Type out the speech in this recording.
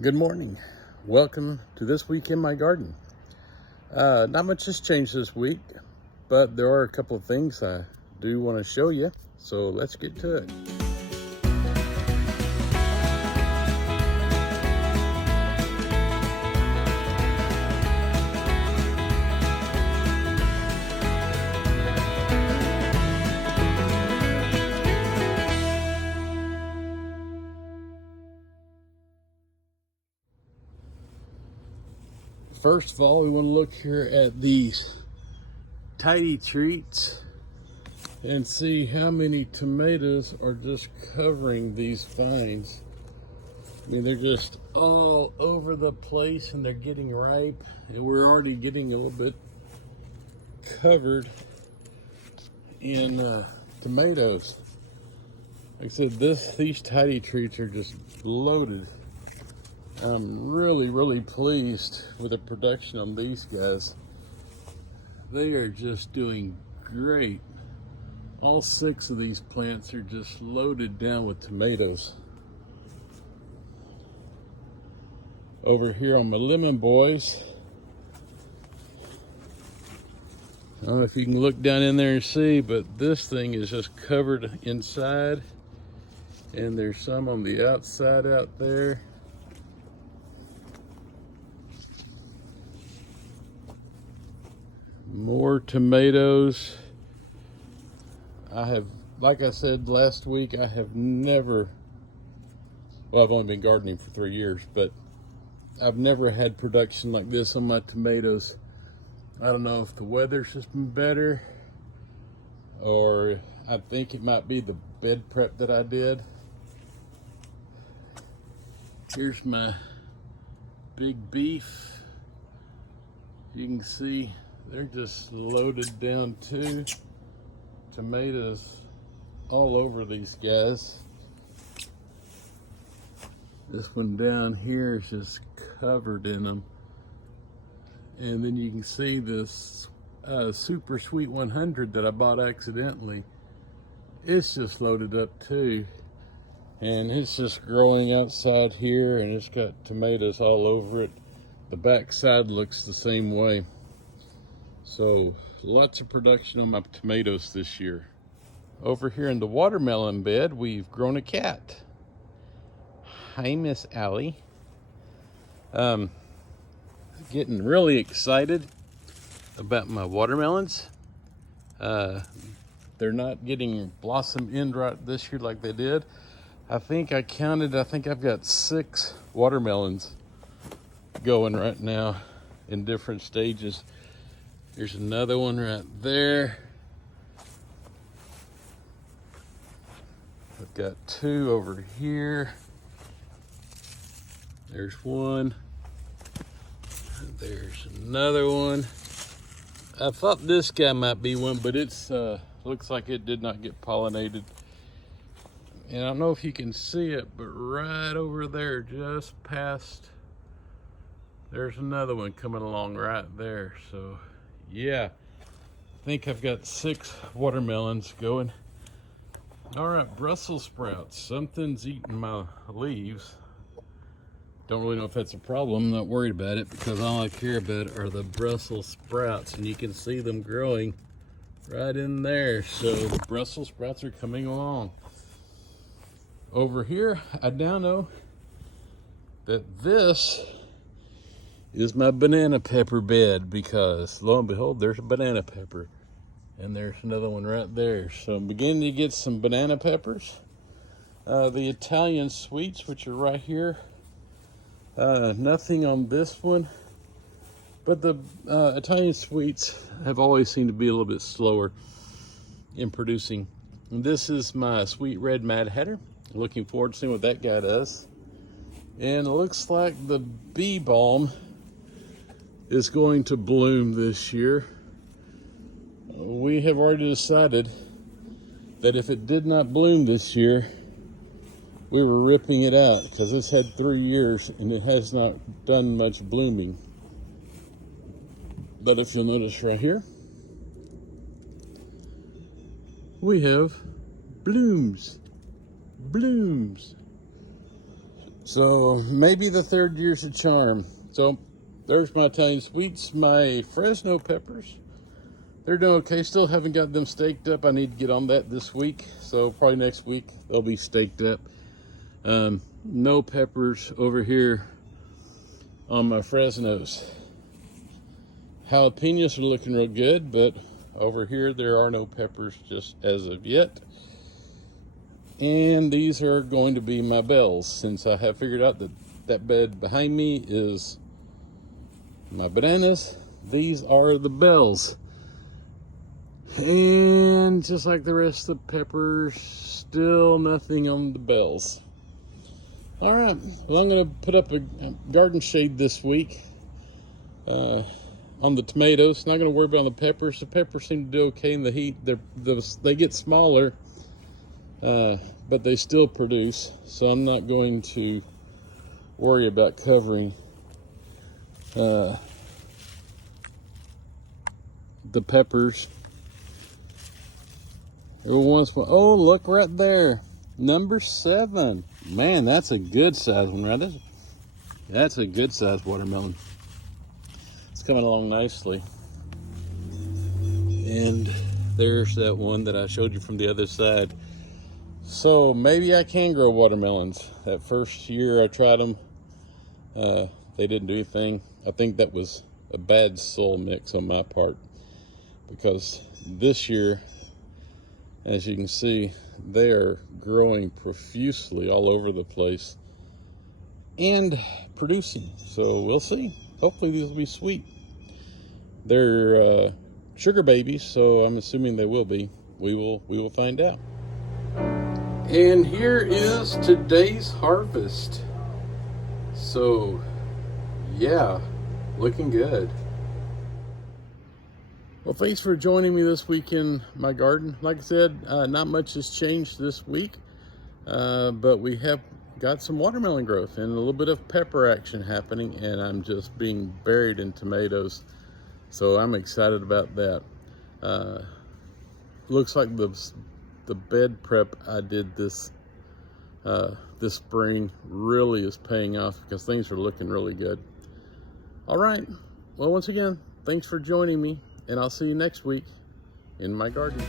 Good morning. Welcome to This Week in My Garden. Not much has changed this week, but there are a couple of things I do want to show you, so let's get to it. First of all, we want to look here at these Tidy Treats and see how many tomatoes are just covering these vines. I mean, they're just all over the place and they're getting ripe, and we're already getting a little bit covered in tomatoes. Like I said, these Tidy Treats are just loaded. I'm really pleased with the production on these guys. They are just doing great. All 6 of these plants are just loaded down with tomatoes. Over here on my lemon boys, I don't know if you can look down in there and see, but this thing is just covered inside, and there's some on the outside out there. More tomatoes. Like I said last week, I have never, well, I've only been gardening for 3 years, but I've never had production like this on my tomatoes. I don't know if the weather's just been better, or I think it might be the bed prep that I did. Here's my big beef. You can see they're just loaded down too. Tomatoes all over these guys. This one down here is just covered in them. And then you can see this Super Sweet 100 that I bought accidentally. It's just loaded up too. And it's just growing outside here, and it's got tomatoes all over it. The back side looks the same way. So lots of production on my tomatoes this year. Over here in the watermelon bed, we've grown a cat. Hi, Miss Allie. Getting really excited about my watermelons. They're not getting blossom end right this year like they did. I think I've got 6 watermelons going right now in different stages. There's another one right there. I've got 2 over here. There's one. There's another one. I thought this guy might be one, but it's looks like it did not get pollinated. And I don't know if you can see it, but right over there, just past, there's another one coming along right there. So yeah, I think I've got 6 watermelons going. All right, Brussels sprouts. Something's eating my leaves. Don't really know if that's a problem. I'm not worried about it, because all I care about are the Brussels sprouts, and you can see them growing right in there. So the Brussels sprouts are coming along. Over here, I now know that this is my banana pepper bed, because lo and behold, there's a banana pepper, and there's another one right there. So I'm beginning to get some banana peppers. The Italian sweets, which are right here. Nothing on this one, but the Italian sweets have always seemed to be a little bit slower in producing. And this is my sweet red Mad Hatter. Looking forward to seeing what that guy does. And it looks like the bee balm is going to bloom this year. We have already decided that if it did not bloom this year, we were ripping it out, because it's had 3 years and it has not done much blooming. But if you'll notice right here, we have blooms. So maybe the third year's a charm. So there's my Italian sweets, my Fresno peppers. They're doing okay. Still haven't got them staked up. I need to get on that this week. So probably next week they'll be staked up. No peppers over here on my Fresnos. Jalapenos are looking real good, but over here there are no peppers just as of yet. And these are going to be my bells, since I have figured out that that bed behind me is my bananas. These are the bells. And just like the rest of the peppers, still nothing on the bells. All right, well, I'm going to put up a garden shade this week on the tomatoes. Not going to worry about the peppers. The peppers seem to do okay in the heat. They get smaller, but they still produce. So I'm not going to worry about covering the peppers. Every once in a while. Oh, look right there. Number 7. Man, that's a good size one, right? That's a good size watermelon. It's coming along nicely. And there's that one that I showed you from the other side. So maybe I can grow watermelons. That first year I tried them, they didn't do anything. I think that was a bad soil mix on my part, because this year, as you can see, they are growing profusely all over the place and producing. So we'll see. Hopefully these will be sweet. They're sugar babies, so I'm assuming they will be. We will find out. And here is today's harvest. So yeah, looking good. Well, thanks for joining me this week in my garden. Like I said, not much has changed this week, but we have got some watermelon growth and a little bit of pepper action happening, and I'm just being buried in tomatoes. So I'm excited about that. Looks like the bed prep I did this spring really is paying off, because things are looking really good. All right. Well, once again, thanks for joining me, and I'll see you next week in my garden.